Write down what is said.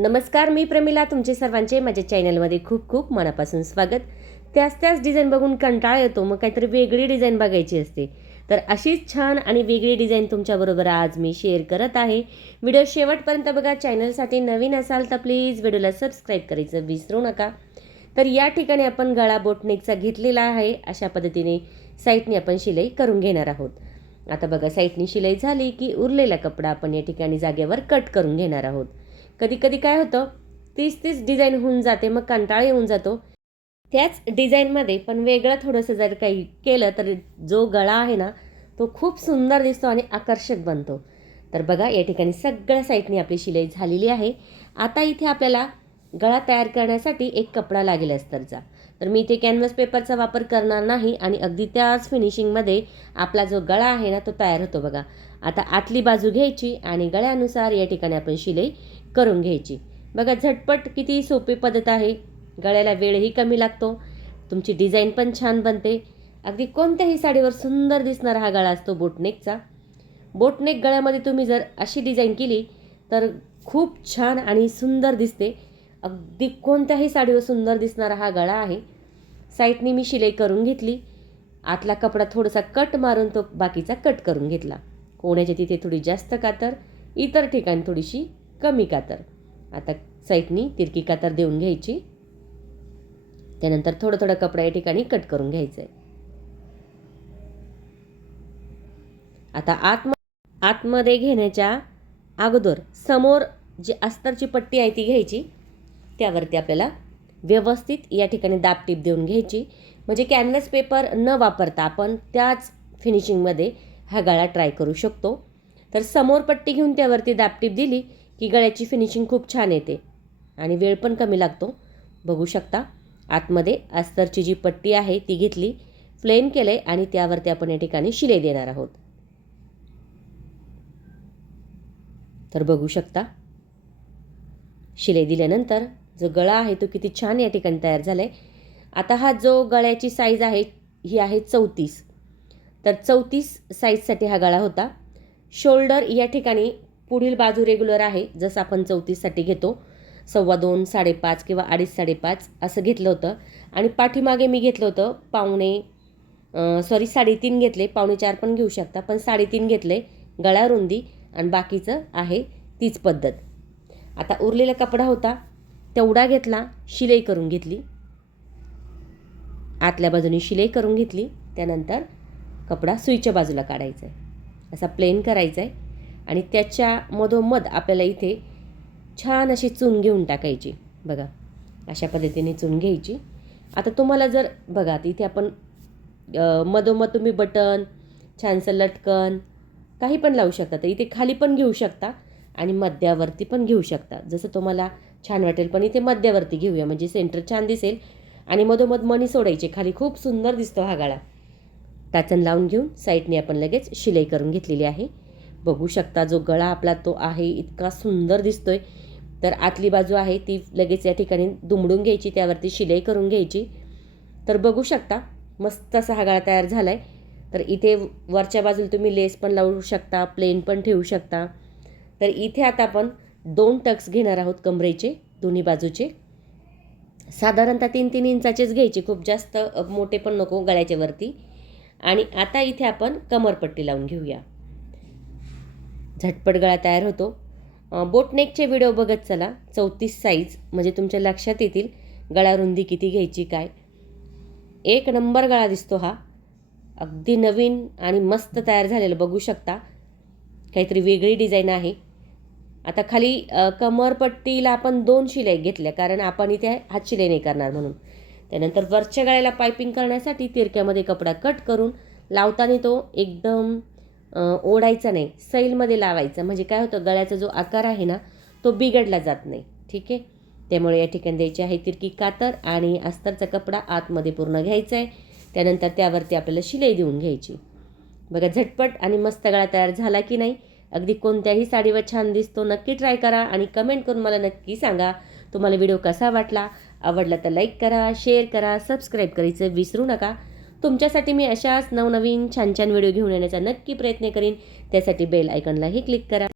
नमस्कार, मी प्रमिला. तुमचे सर्वांचे माझ्या चॅनलमध्ये खूप खूप मनापासून स्वागत. त्याच डिझाईन बघून कंटाळा येतो, मग काहीतरी वेगळी डिझाईन बघायची असते. तर अशीच छान आणि वेगळी डिझाईन तुमच्याबरोबर आज मी शेअर करत आहे. व्हिडिओ शेवटपर्यंत बघा. चॅनलसाठी नवीन असाल तर प्लीज व्हिडिओला सबस्क्राईब करायचं विसरू नका. तर या ठिकाणी आपण गळा बोटनेकचा घेतलेला आहे. अशा पद्धतीने साईडने आपण शिलाई करून घेणार आहोत. आता बघा, साईडनी शिलाई झाली की उरलेला कपडा आपण या ठिकाणी जागेवर कट करून घेणार आहोत. कधी कधी काय होतं, तीच डिझाईन होऊन जाते, मग कंटाळा येऊन जातो. त्याच डिझाईनमध्ये पण वेगळं थोडंसं जर काही केलं तर जो गळा आहे ना, तो खूप सुंदर दिसतो आणि आकर्षक बनतो. तर बघा, या ठिकाणी सगळ्या साईडनी आपली शिलाई झालेली आहे. आता इथे आपल्याला गळा तयार करण्यासाठी एक कपडा लागेल अस्तरचा. तर मी इथे कॅनव्हास पेपरचा वापर करणार नाही आणि अगदी त्याच फिनिशिंगमध्ये आपला जो गळा आहे ना, तो तयार होतो. बघा, आता आतली बाजू घ्यायची आणि गळ्यानुसार या ठिकाणी आपण शिलाई करून घ्यायची. बघा, झटपट किती सोपी पद्धत आहे. गळ्याला वेळही कमी लागतो, तुमची डिझाईन पण छान बनते. अगदी कोणत्याही साडीवर सुंदर दिसणारा हा गळा असतो बोटनेकचा. बोटनेक गळ्यामध्ये तुम्ही जर अशी डिझाईन केली तर खूप छान आणि सुंदर दिसते. अगदी कोणत्याही साडीवर सुंदर दिसणारा हा गळा आहे. साईडनी मी शिलाई करून घेतली. आतला कपडा थोडासा कट मारून तो बाकीचा कट करून घेतला. कोण्याच्या तिथे थोडी जास्त कातर, इतर ठिकाणी थोडीशी कमी कातर. आता साईडनी तिरकी कातर देऊन घ्यायची. त्यानंतर थोडं कपडा या ठिकाणी कट करून घ्यायचं आहे. आता आतमध्ये घेण्याच्या अगोदर समोर जी अस्तरची पट्टी आहे ती घ्यायची. त्यावरती आपल्याला व्यवस्थित या ठिकाणी दाबटीप देऊन घ्यायची. म्हणजे कॅनव्हास पेपर न वापरता आपण त्याच फिनिशिंगमध्ये हा गळा ट्राय करू शकतो. तर समोर पट्टी घेऊन त्यावरती दाबटीप दिली की गळ्याची फिनिशिंग खूप छान येते आणि वेळ पण कमी लागतो. बघू शकता, आतमध्ये अस्तरची जी पट्टी आहे ती घेतली, प्लेन केले आणि त्यावरती आपण या ठिकाणी शिलाई देणार आहोत. तर बघू शकता, शिलाई दिल्यानंतर जो गळा आहे तो किती छान या ठिकाणी तयार झाला आहे. आता हा जो गळ्याची साईज आहे ही आहे 34. तर 34 साईजसाठी हा गळा होता. शोल्डर या ठिकाणी पुढील बाजू रेग्युलर आहे, जसं आपण 34साठी घेतो. 2.25, 5.5 किंवा 2.5, 5.5 असं घेतलं होतं. आणि पाठीमागे मी घेतलं होतं 3.5 घेतले. 4.5 पण घेऊ शकता, पण 3.5 घेतले गळा रुंदी आणि बाकीचं आहे तीच पद्धत. आता उरलेला कपडा होता तेवढा घेतला, शिलाई करून घेतली. आतल्या बाजूने शिलाई करून घेतली. त्यानंतर कपडा सुईच्या बाजूला काढायचा आहे, असा प्लेन करायचा आहे आणि त्याच्या मधोमध आपल्याला इथे छान अशी चून घेऊन टाकायची. बघा, अशा पद्धतीने चून घ्यायची. आता तुम्हाला जर बघा, इथे आपण मधोमध तुम्ही बटन, छानसं लटकन काही पण लावू शकता. तर इथे खाली पण घेऊ शकता आणि मध्यावरती पण घेऊ शकता, जसं तुम्हाला छान वाटेल. पण इथे मध्यावरती घेऊया म्हणजे सेंटर छान दिसेल. आणि मधोमध मणी सोडायचे खाली, खूप सुंदर दिसतो हा गळा. टाचन लावून घेऊन साईडने आपण लगेच शिलाई करून घेतलेली आहे. बघू शकता, जो गळा आपला तो आहे इतका सुंदर दिसतोय. तर आतली बाजू आहे ती लगेच या ठिकाणी दुमडून घ्यायची, त्यावरती शिलाई करून घ्यायची. तर बघू शकता, मस्त असा हा गळा तयार झाला आहे. तर इथे वरच्या बाजूला तुम्ही लेस पण लावू शकता, प्लेन पण ठेवू शकता. तर इथे आता आपण 2 टक्स घेणार आहोत कमरेचे, दोन्ही बाजूचे. साधारणतः 3-3 इंचाचेच घ्यायचे, खूप जास्त मोठे पण नको गळ्याच्या वरती. आणि आता इथे आपण कमरपट्टी लावून घेऊया. झटपट गळा तयार होतो. बोटनेकचे व्हिडिओ बघत चला. 34 साईज म्हणजे तुमच्या लक्षात येतील गळा रुंदी किती घ्यायची काय. एक नंबर गळा दिसतो हा, अगदी नवीन आणि मस्त तयार झालेलं. बघू शकता, काहीतरी वेगळी डिझाईन आहे. आता खाली कमरपट्टीला आपण 2 शिलाई घेतल्या, कारण आपण इथे हात शिलाई नाही करणार म्हणून. त्यानंतर वरच्या गळ्याला पायपिंग करण्यासाठी तिरक्यामध्ये कपडा कट करून लावताना तो एकदम ओढायचा नाही, सैलमध्ये लावायचा. म्हणजे काय होतं, गळ्याचा जो आकार आहे ना तो बिघडला जात नाही. ठीक आहे. त्यामुळे या ठिकाणी द्यायची आहे तिरकी कातर आणि अस्तरचा कपडा आतमध्ये पूर्ण घ्यायचा आहे. त्यानंतर त्यावरती आपल्याला शिलाई देऊन घ्यायची. बघा, झटपट आणि मस्त गळा तयार झाला की नाही. अगदी कोणत्याही साडीवर छान दिसतो. नक्की ट्राय करा आणि कमेंट करून मला नक्की सांगा तुम्हाला व्हिडिओ कसा वाटला. आवडला तर लाईक करा, शेअर करा, सबस्क्राईब करायचं विसरू नका. तुमच्यासाठी मी अशाच नवनवीन छान छान व्हिडिओ घेऊन येण्याचा नक्की प्रयत्न करीन. त्यासाठी बेल आयकॉनलाही क्लिक करा.